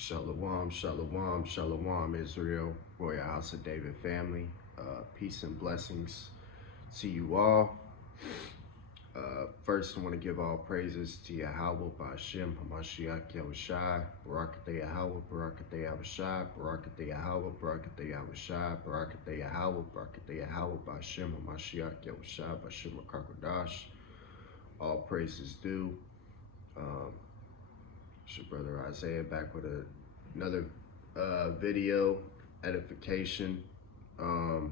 Shalom, shalom, shalom, Israel, Royal House of David family. Peace and blessings to you all. First, I want to give all praises to Yahweh, Ba'ashem, Hamashiach, Yahushai, Barakateh Yahweh, Barakateh Yahushai, Barakateh Yahweh, Barakateh Yahushai, Barakateh Yahweh, Barakateh Yahweh, Ba'ashem, Hamashiach, Yahushai, Ba'ashem, HaKakodash. All praises due. It's your brother Isaiah back with another video edification. Man,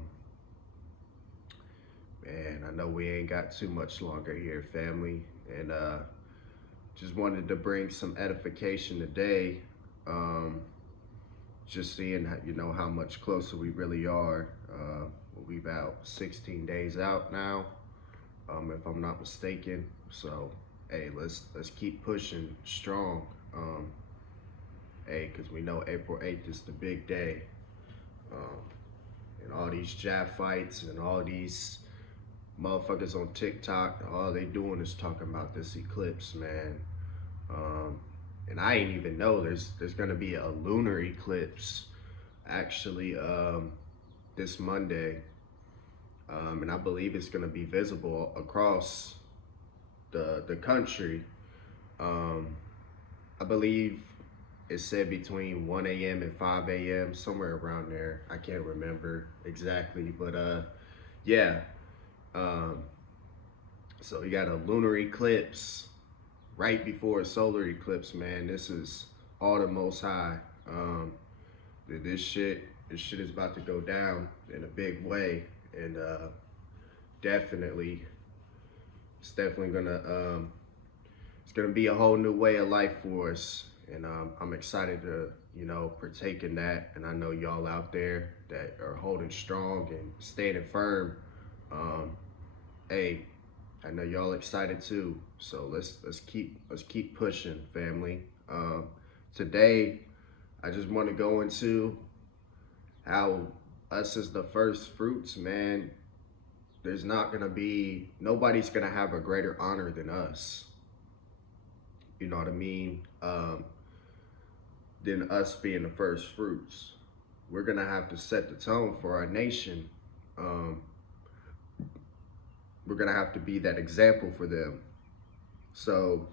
I know we ain't got too much longer here, family, and just wanted to bring some edification today. Just seeing how much closer we really are. We about 16 days out now, if I'm not mistaken. So hey, let's keep pushing strong. Because we know April 8th is the big day. And all these jab fights and all these motherfuckers on TikTok, all they doing is talking about this eclipse, man. And I didn't even know there's gonna be a lunar eclipse actually this Monday. And I believe it's gonna be visible across the country. I believe it said between 1 a.m. and 5 a.m., somewhere around there. I can't remember exactly, but yeah. So you got a lunar eclipse right before a solar eclipse, man. This is all the Most High. This shit is about to go down in a big way, and it's definitely gonna it's gonna be a whole new way of life for us, and I'm excited to partake in that. And I know y'all out there that are holding strong and standing firm. Hey, I know y'all excited too. So let's keep pushing, family. Today, I just want to go into how us as the first fruits, man. Nobody's gonna have a greater honor than us. You know what I mean? Than us being the first fruits. We're gonna have to set the tone for our nation. We're gonna have to be that example for them. So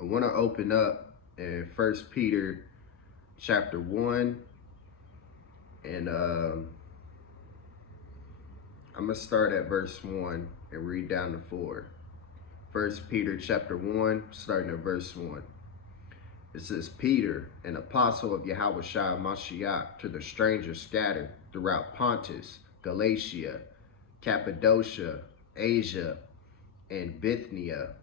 I want to open up in 1 Peter chapter 1, and I'm gonna start at verse 1 and read down to 4. 1 Peter chapter 1, starting at verse 1. It says, Peter, an apostle of Yahushua Mashiach, to the strangers scattered throughout Pontus, Galatia, Cappadocia, Asia, and Bithynia,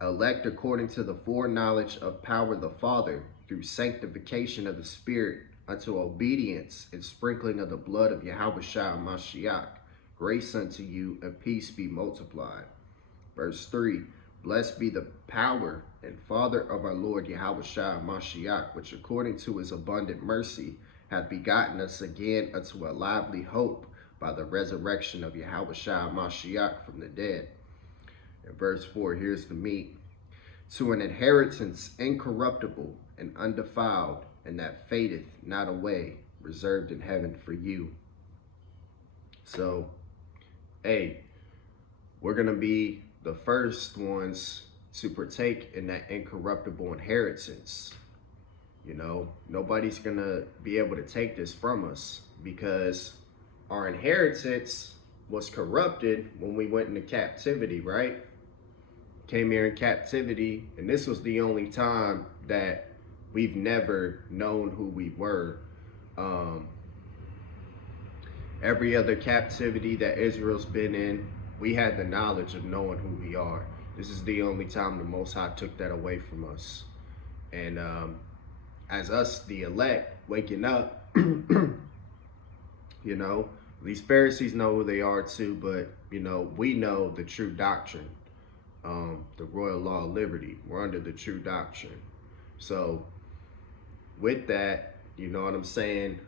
elect according to the foreknowledge of power of the Father, through sanctification of the Spirit, unto obedience and sprinkling of the blood of Yahushua Mashiach. Grace unto you and peace be multiplied. Verse 3, blessed be the power and Father of our Lord Yahushua Mashiach, which according to his abundant mercy hath begotten us again unto a lively hope by the resurrection of Yahushua Mashiach from the dead. In verse 4, here's the meat. To an inheritance incorruptible and undefiled, and that fadeth not away, reserved in heaven for you. So, hey, we're going to be the first ones to partake in that incorruptible inheritance. Nobody's going to be able to take this from us, because our inheritance was corrupted when we went into captivity, right? Came here in captivity, and this was the only time that we've never known who we were. Every other captivity that Israel's been in, we had the knowledge of knowing who we are. This is the only time the Most High took that away from us. And as us, the elect, waking up, these Pharisees know who they are too, but we know the true doctrine, the royal law of liberty. We're under the true doctrine. So with that, you know what I'm saying?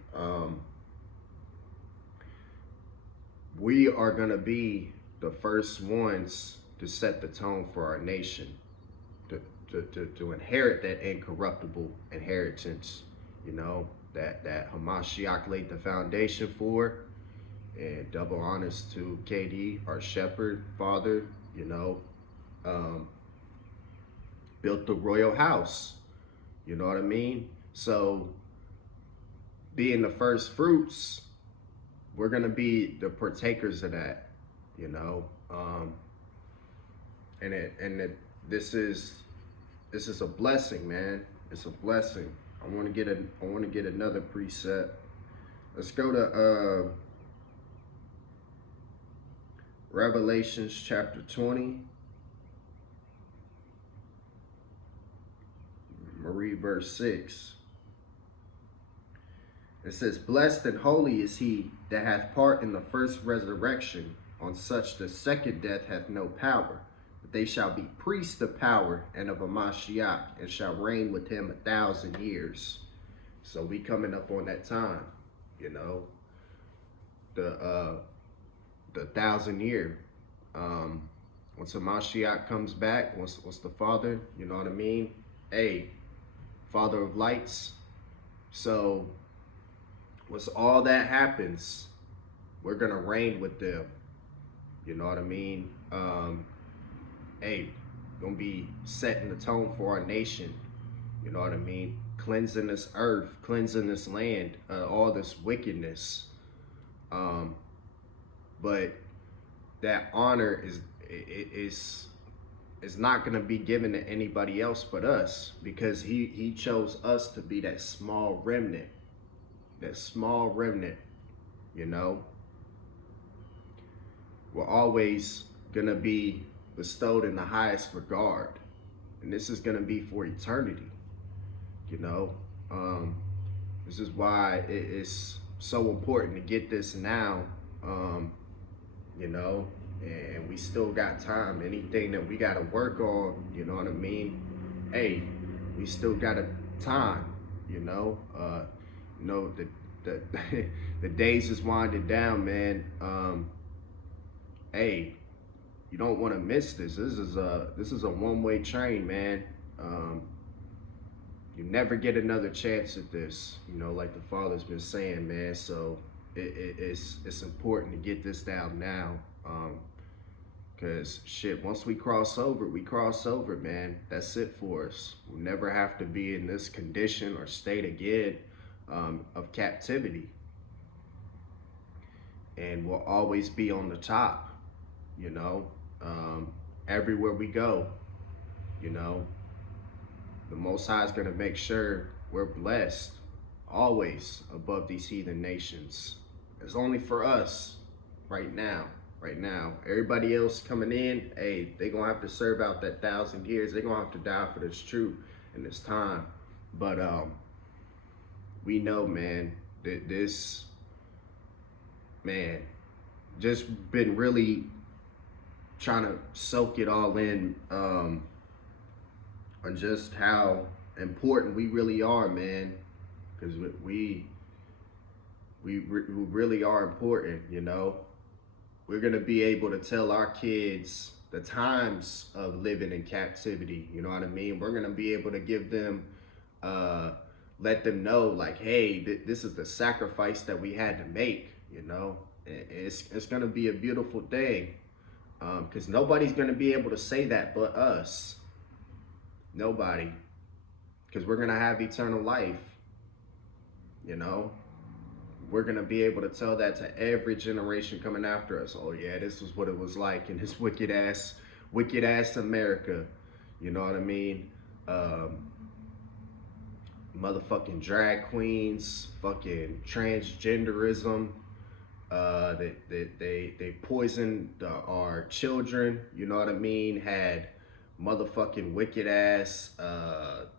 We are gonna be the first ones to set the tone for our nation, to to inherit that incorruptible inheritance, you know, that Hamashiach laid the foundation for. And double honors to KD, our shepherd father, you know, built the royal house, you know what I mean? So being the first fruits, we're gonna be the partakers of that, you know. This is a blessing, man. It's a blessing. I want to get another precept. Let's go to Revelations chapter 20. I'm gonna read verse 6. It says, "Blessed and holy is he that hath part in the first resurrection. On such the second death hath no power. But they shall be priests of power and of Hamashiach, and shall reign with him 1,000 years." So we coming up on that time, you know, the 1,000 year. Once Hamashiach comes back, once the Father, you know what I mean? Hey, Father of lights. So once all that happens, we're gonna reign with them. You know what I mean? Hey, gonna be setting the tone for our nation. You know what I mean? Cleansing this earth, cleansing this land, all this wickedness. But that honor is not gonna be given to anybody else but us, because he chose us to be that small remnant. That small remnant, you know. We're always gonna be bestowed in the highest regard, and this is gonna be for eternity, you know. This is why it's so important to get this now, you know, and we still got time. Anything that we gotta work on, you know what I mean? Hey, we still got a time, you know. You know, the days is winding down, man. Hey, you don't want to miss this. This is a one-way train, man. You never get another chance at this, you know, like the Father's been saying, man. So it's important to get this down now, because shit, once we cross over, man. That's it for us. We'll never have to be in this condition or state again, of captivity, and we'll always be on the top, you know. Everywhere we go, you know, the Most High is going to make sure we're blessed always above these heathen nations. It's only for us right now. Everybody else coming in, hey, they're going to have to serve out that 1,000 years. They're going to have to die for this truth and this time. But we know, man, that this, man, just been really trying to soak it all in, on just how important we really are, man. Because we really are important, you know. We're going to be able to tell our kids the times of living in captivity, you know what I mean? We're going to be able to give them, let them know, like, hey, this is the sacrifice that we had to make, you know. It's going to be a beautiful thing, because nobody's going to be able to say that but us. Nobody. Because we're going to have eternal life, you know. We're going to be able to tell that to every generation coming after us. Oh, yeah, this is what it was like in this wicked ass America. You know what I mean? Motherfucking drag queens, fucking transgenderism. They poisoned our children. You know what I mean? Had motherfucking wicked ass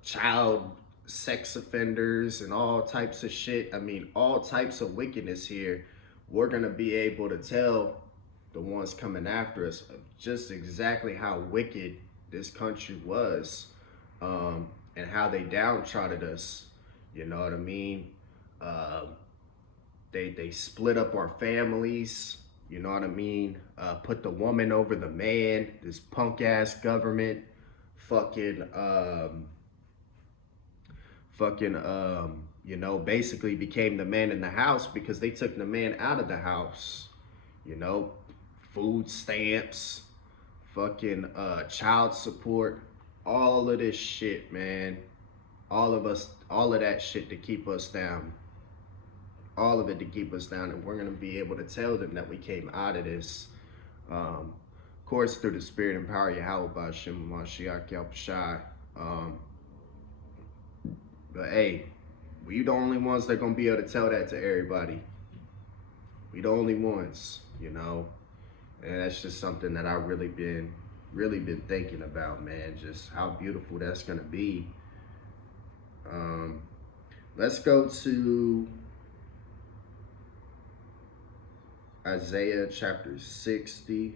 child sex offenders and all types of shit. I mean, all types of wickedness here. We're gonna be able to tell the ones coming after us just exactly how wicked this country was, and how they downtrodden us. You know what I mean? They split up our families. You know what I mean? Put the woman over the man. This punk ass government. fucking basically became the man in the house because they took the man out of the house. You know, food stamps, fucking child support, all of this shit, man. All of that shit to keep us down. All of it to keep us down, and we're gonna be able to tell them that we came out of this. Of course, through the spirit and power of Yahweh Ba'Shem Mashiach Yahushai. But hey, we the only ones that gonna be able to tell that to everybody. We the only ones, you know. And that's just something that I really been thinking about, man. Just how beautiful that's gonna be. Let's go to Isaiah chapter 60.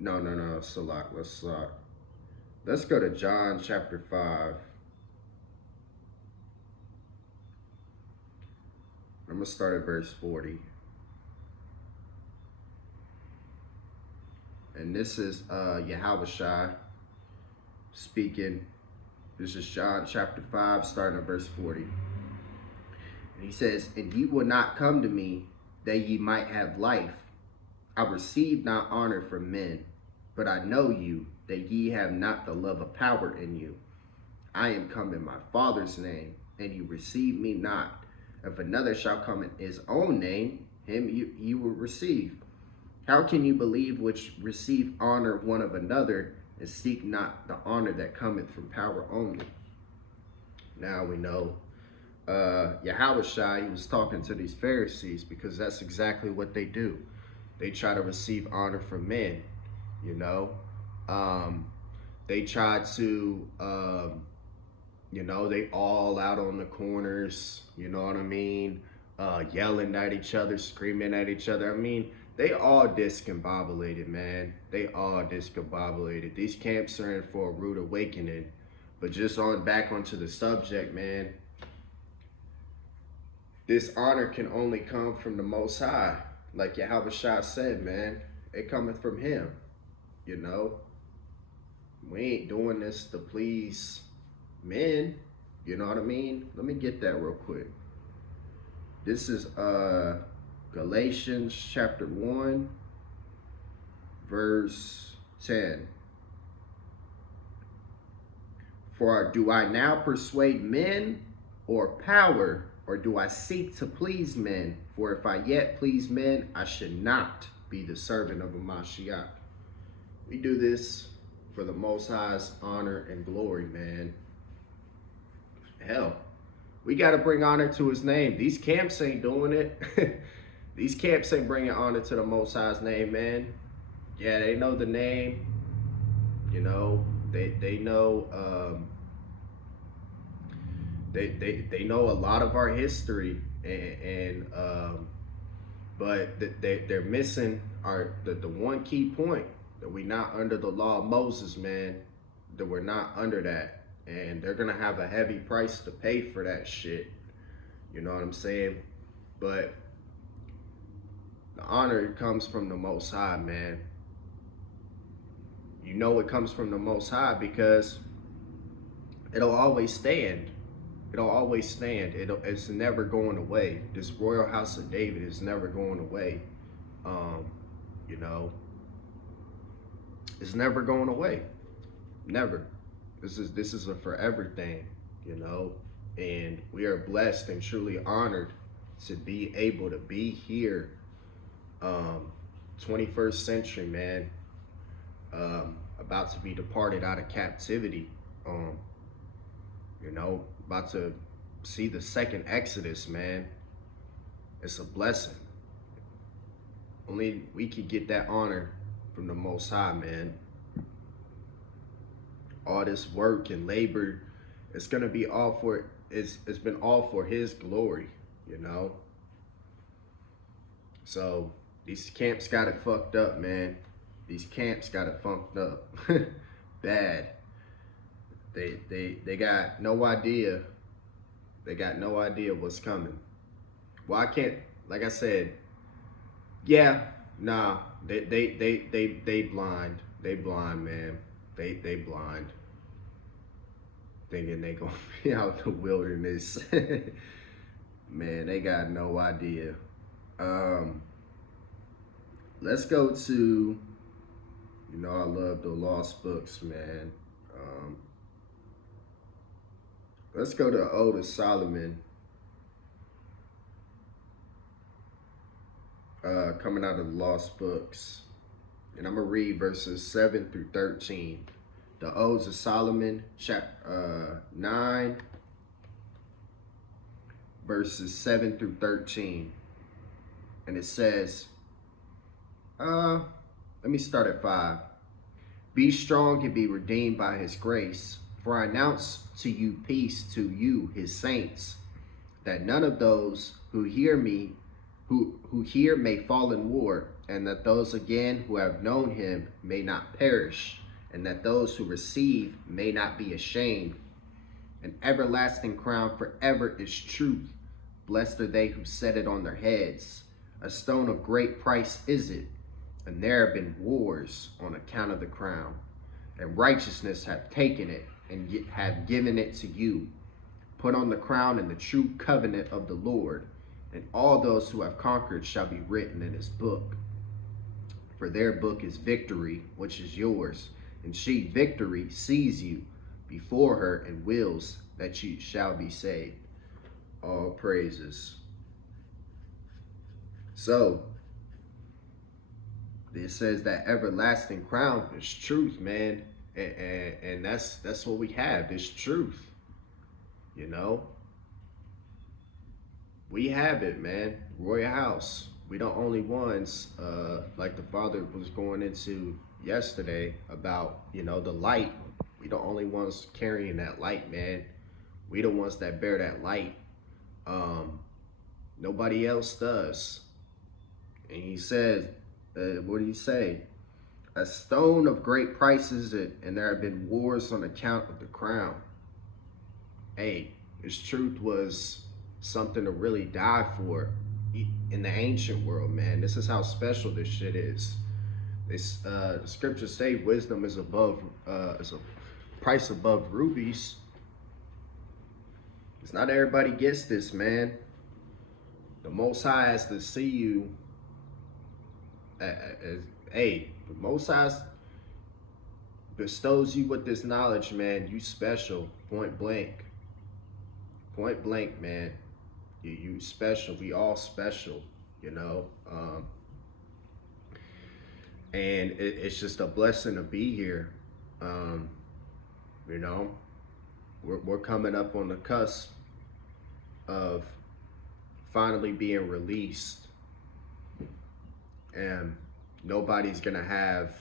No, Salak. Let's go to John chapter 5. I'm going to start at verse 40. And this is Yahushua speaking. This is John chapter 5, starting at verse 40. And he says, "And ye will not come to me, that ye might have life. I receive not honor from men, but I know you, that ye have not the love of power in you. I am come in my Father's name, and you receive me not. If another shall come in his own name, him you will receive. How can you believe which receive honor one of another, and seek not the honor that cometh from power only?" Now we know Yahushua, he was talking to these Pharisees, because that's exactly what they do. They try to receive honor from men, you know. They try to, they all out on the corners, you know what I mean? Yelling at each other, screaming at each other. I mean, they all discombobulated, man. They all discombobulated. These camps are in for a rude awakening. But just back onto the subject, man. This honor can only come from the Most High. Like Yahushua said, man. It cometh from him, you know. We ain't doing this to please men, you know what I mean? Let me get that real quick. This is Galatians chapter 1, verse 10. "For do I now persuade men or power, or do I seek to please men? For if I yet please men, I should not be the servant of a Mashiach." We do this for the Most High's honor and glory, man. Hell, we got to bring honor to his name. These camps ain't doing it. These camps ain't bringing honor to the Most High's name, man. Yeah, they know the name. You know, they know they know a lot of our history, but they're missing the one key point, that we not under the law of Moses, man. That we're not under that, and they're gonna have a heavy price to pay for that shit. You know what I'm saying? But the honor comes from the Most High, man. You know it comes from the Most High because it'll always stand. It'll always stand. It's never going away. This royal house of David is never going away. You know, it's never going away. Never. This is a forever thing, you know. And we are blessed and truly honored to be able to be here. 21st century, man. About to be departed out of captivity. You know, about to see the second Exodus, man. It's a blessing. Only we could get that honor from the Most High, man. All this work and labor, it's gonna be all for it's been all for his glory, you know. So these camps got it fucked up, man. These camps got it fucked up. Bad. They got no idea. They got no idea what's coming. Well, I can't, like I said, yeah, nah, they blind. They blind, man. They blind, thinking they gonna be out in the wilderness. Man, they got no idea. Let's go to, I love the lost books, man. Um, let's go to Ode of Solomon, coming out of the lost books. And I'm going to read verses 7 through 13. The Odes of Solomon, chapter 9, verses 7 through 13. And it says, let me start at 5. Be strong and be redeemed by his grace, for I announce to you peace to you, his saints, that none of those who hear me, who hear may fall in war, and that those again who have known him may not perish, and that those who receive may not be ashamed. An everlasting crown forever is truth. Blessed are they who set it on their heads. A stone of great price is it, and there have been wars on account of the crown. And righteousness hath taken it, and have given it to you. Put on the crown in the true covenant of the Lord, and all those who have conquered shall be written in his book. For their book is victory, which is yours, and she, victory, sees you before her and wills that you shall be saved. All praises. So, it says that everlasting crown is truth, man. And that's what we have, is truth. We have it, man. Royal House. We the only ones, like the father was going into yesterday about, the light. We the only ones carrying that light, man. We the ones that bear that light. Nobody else does. And he says, what do you say? A stone of great price is it, and there have been wars on account of the crown. Hey, this truth was something to really die for in the ancient world, man. This is how special this shit is. This the scriptures say wisdom is is a price above rubies. It's not everybody gets this, man. The Most High has to see you. The Most High bestows you with this knowledge, man. You special, point blank. Point blank, man. You special. We all special, And it's just a blessing to be here. We're coming up on the cusp of finally being released. And nobody's gonna have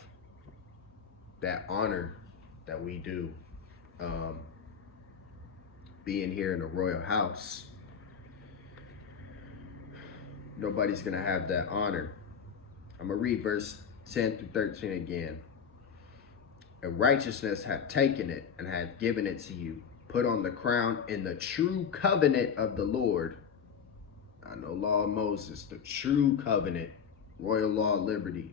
that honor that we do, being here in the royal house. Nobody's gonna have that honor. I'm gonna read verse 10 through 13 again. And righteousness hath taken it, and hath given it to you. Put on the crown in the true covenant of the Lord. I know law of Moses, the true covenant, royal law of liberty.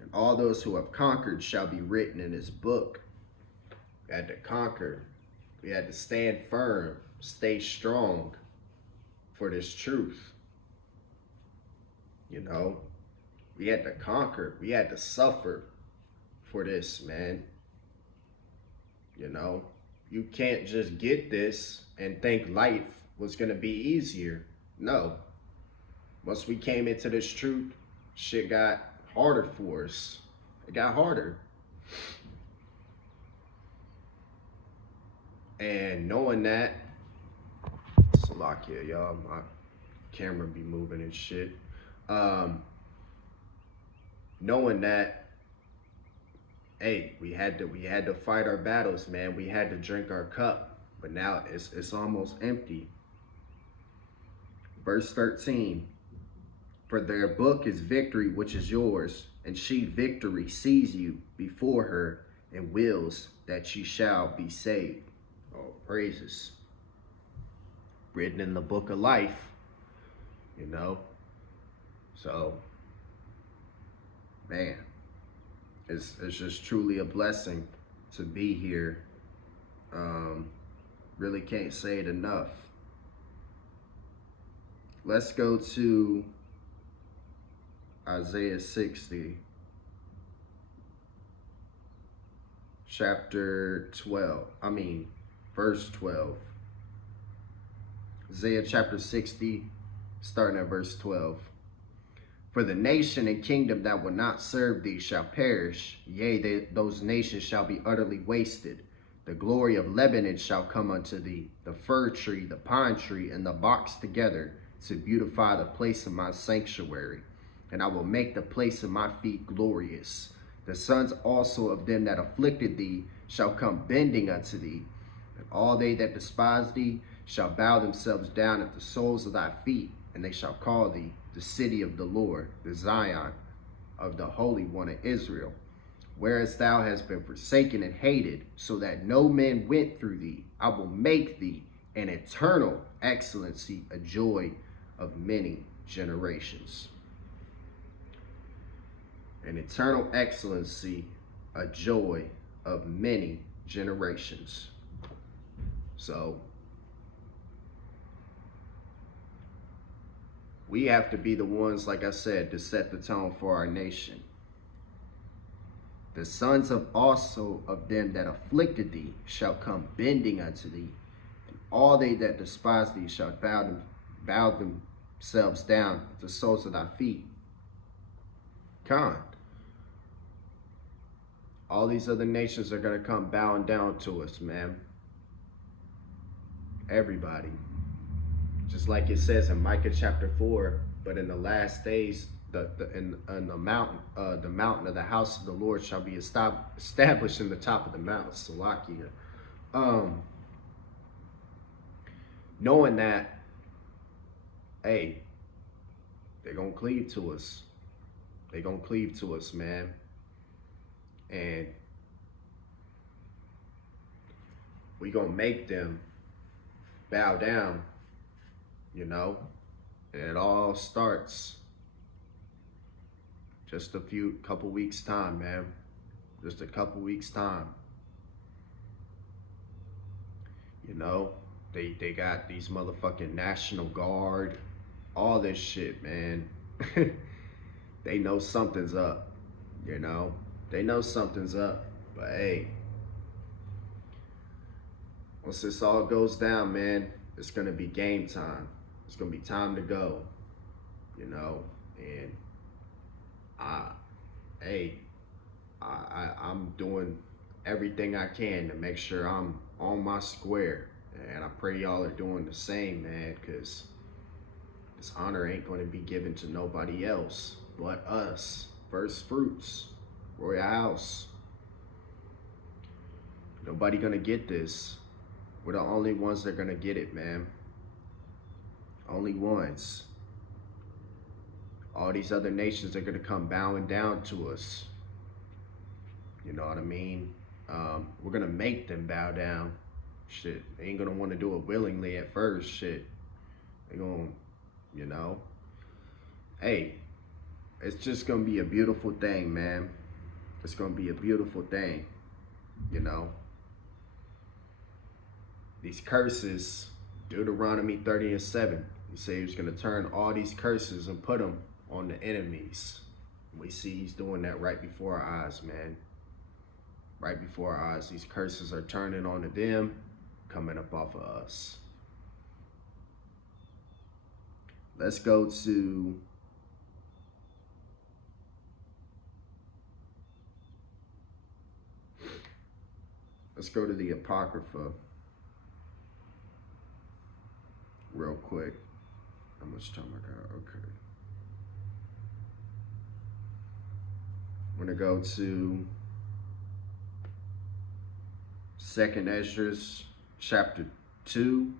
And all those who have conquered shall be written in his book. We had to conquer. We had to stand firm, stay strong for this truth. We had to conquer. We had to suffer for this, man. You can't just get this and think life was going to be easier. No. Once we came into this truth, shit got harder for us. It got harder. And knowing that, Salakia, y'all, my camera be moving and shit. Knowing that, hey, we had to fight our battles, man. We had to drink our cup, but now it's almost empty. Verse 13. For their book is victory, which is yours, and she, victory, sees you before her and wills that ye shall be saved. Oh, praises. Written in the book of life, So, man, it's just truly a blessing to be here. Really can't say it enough. Let's go to Isaiah 60, verse 12. Isaiah chapter 60, starting at verse 12. For the nation and kingdom that will not serve thee shall perish, yea, those nations shall be utterly wasted. The glory of Lebanon shall come unto thee, the fir tree, the pine tree, and the box together, to beautify the place of my sanctuary. And I will make the place of my feet glorious. The sons also of them that afflicted thee shall come bending unto thee, and all they that despise thee shall bow themselves down at the soles of thy feet, and they shall call thee the city of the Lord, the Zion of the Holy One of Israel. Whereas thou hast been forsaken and hated, so that no man went through thee, I will make thee an eternal excellency, a joy of many generations. An eternal excellency, a joy of many generations. So, we have to be the ones, like I said, to set the tone for our nation. The sons of also of them that afflicted thee shall come bending unto thee, and all they that despise thee shall bow themselves down at the soles of thy feet. Con. All these other nations are going to come bowing down to us, man. Everybody. Just like it says in Micah chapter 4, but in the last days, the mountain of the house of the Lord shall be established in the top of the mountain, Salakia. Knowing that, hey, they're going to cleave to us. They're going to cleave to us, man. And we going to make them bow down, you know. And it all starts just couple weeks time, man. Just a couple weeks time. You know, they got these motherfucking National Guard, all this shit, man. They know something's up, you know. They know something's up, but hey, once this all goes down, man, it's gonna be game time. It's gonna be time to go, you know. And I'm doing everything I can to make sure I'm on my square, and I pray y'all are doing the same, man, because this honor ain't going to be given to nobody else but us. First fruits, Royal House. Nobody gonna get this. We're the only ones that are gonna get it, man. Only ones. All these other nations are gonna come bowing down to us. You know what I mean? We're gonna make them bow down. Shit, they ain't gonna want to do it willingly at first. Shit, they gonna, you know. Hey, it's just gonna be a beautiful thing, man. It's gonna be a beautiful thing, you know. These curses, Deuteronomy 30:7, he said he was gonna turn all these curses and put them on the enemies. We see he's doing that right before our eyes, man. Right before our eyes, these curses are turning onto them, coming up off of us. Let's go to the Apocrypha real quick. How much time I got? Okay. I'm gonna go to 2nd Ezra chapter 2.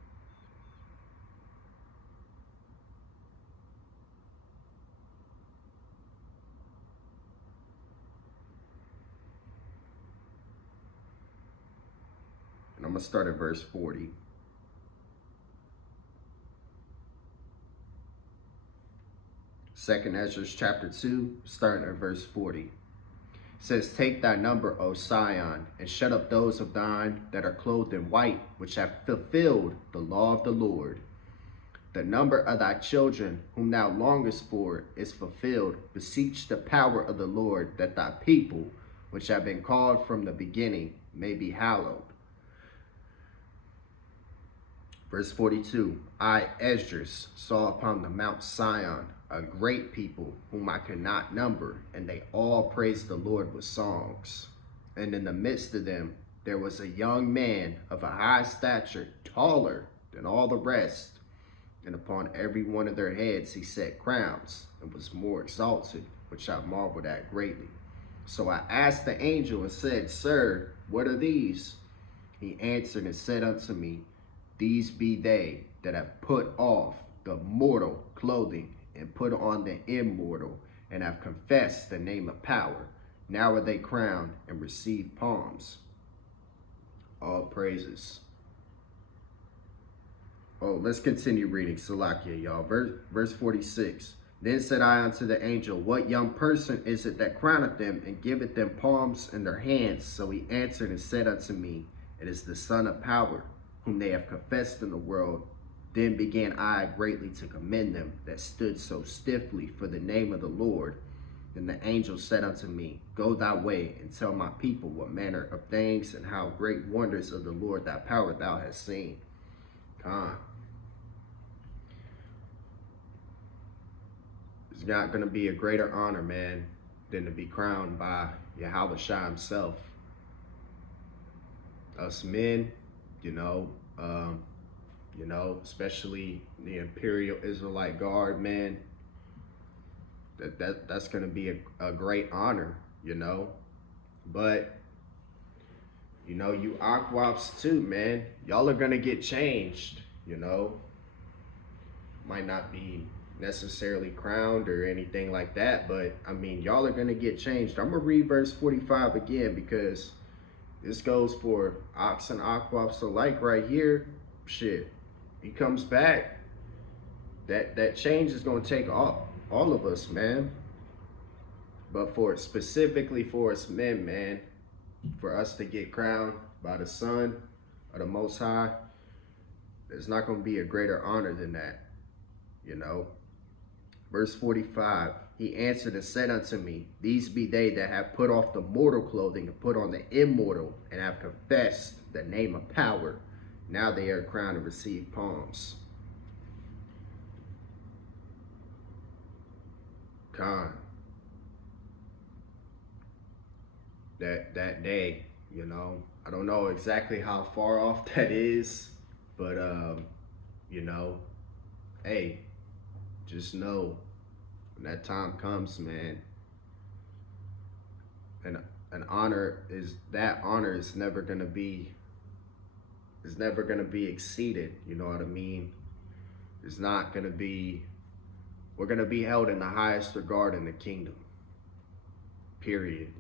And I'm gonna start at verse 40. 2nd Ezra chapter 2, starting at verse 40. says, take thy number, O Sion, and shut up those of thine that are clothed in white, which have fulfilled the law of the Lord. The number of thy children, whom thou longest for, is fulfilled. Beseech the power of the Lord, that thy people, which have been called from the beginning, may be hallowed. Verse 42, I, Esdras, saw upon the Mount Sion a great people whom I could not number, and they all praised the Lord with songs. And in the midst of them there was a young man of a high stature, taller than all the rest, and upon every one of their heads he set crowns, and was more exalted, which I marveled at greatly. So I asked the angel and said, Sir, what are these? He answered and said unto me, These be they that have put off the mortal clothing, and put on the immortal, and have confessed the name of power. Now are they crowned and receive palms. All praises. Oh, let's continue reading. Salakia, y'all. Verse 46. Then said I unto the angel, What young person is it that crowneth them, and giveth them palms in their hands? So he answered and said unto me, It is the Son of Power, whom they have confessed in the world. Then began I greatly to commend them that stood so stiffly for the name of the Lord. Then the angel said unto me, Go thy way, and tell my people what manner of things and how great wonders of the Lord thy power thou hast seen. Con. It's not going to be a greater honor, man, than to be crowned by Yahweh Shai himself. Us men, especially the Imperial Israelite Guard, man, that's going to be a great honor, But, you Aquaps too, man, y'all are going to get changed, Might not be necessarily crowned or anything like that, but, y'all are going to get changed. I'm going to read verse 45 again, because this goes for Ox and Aquaps alike right here. Shit. He comes back, that change is going to take all of us, man. But specifically for us men, man, for us to get crowned by the Son of the Most High, there's not going to be a greater honor than that, Verse 45, he answered and said unto me, These be they that have put off the mortal clothing and put on the immortal, and have confessed the name of power. Now they are crowned and receive palms. Con. That day, I don't know exactly how far off that is, but hey, just know when that time comes, man, an honor is never gonna be exceeded, you know what I mean? It's not gonna be, we're gonna be held in the highest regard in the kingdom, period.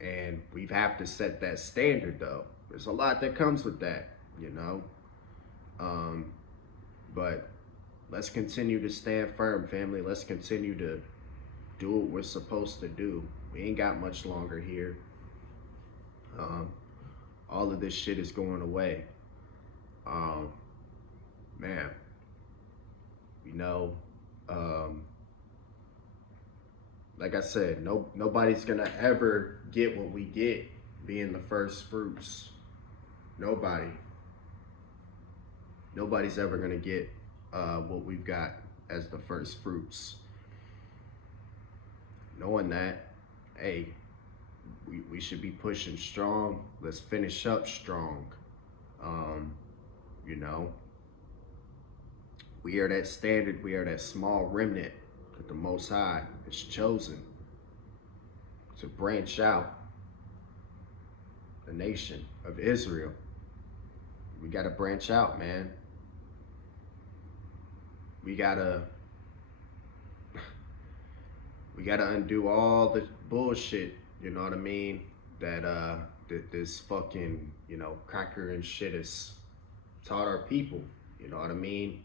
And we have to set that standard, though. There's a lot that comes with that, but let's continue to stand firm, family. Let's continue to do what we're supposed to do. We ain't got much longer here. All of this shit is going away. Man, like I said, nobody's gonna ever get what we get being the first fruits. Nobody's ever gonna get what we've got as the first fruits. Knowing that, hey, we should be pushing strong. Let's finish up strong. We are that standard. We are that small remnant that the Most High has chosen to branch out the nation of Israel. We got to branch out, man. We gotta undo all the bullshit, you know what I mean, that this fucking, cracker and shit has taught our people, you know what I mean?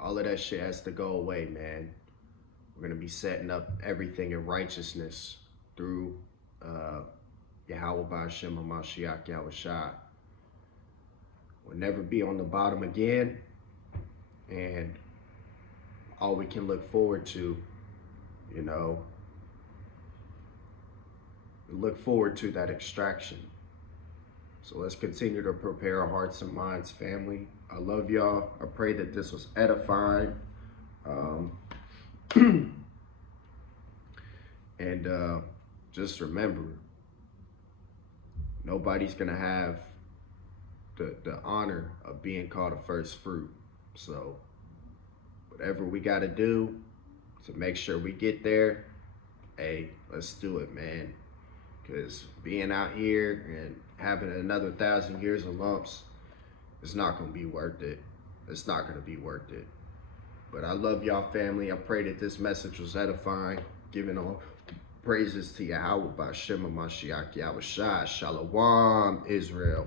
All of that shit has to go away, man. We're going to be setting up everything in righteousness through Yahweh Ba'Shem HaMashiach Yahushua. We'll never be on the bottom again. And all we can look forward to, you know, look forward to that extraction. So let's continue to prepare our hearts and minds, family. I love y'all. I pray that this was edifying. And just remember, nobody's going to have the honor of being called a first fruit. So whatever we got to do to make sure we get there, hey, let's do it, man. Because being out here and having another 1,000 years of lumps, it's not going to be worth it. It's not going to be worth it. But I love y'all, family. I pray that this message was edifying, giving all praises to Yahweh Ba'Shem HaMashiach Yahushua. Shalom, Israel.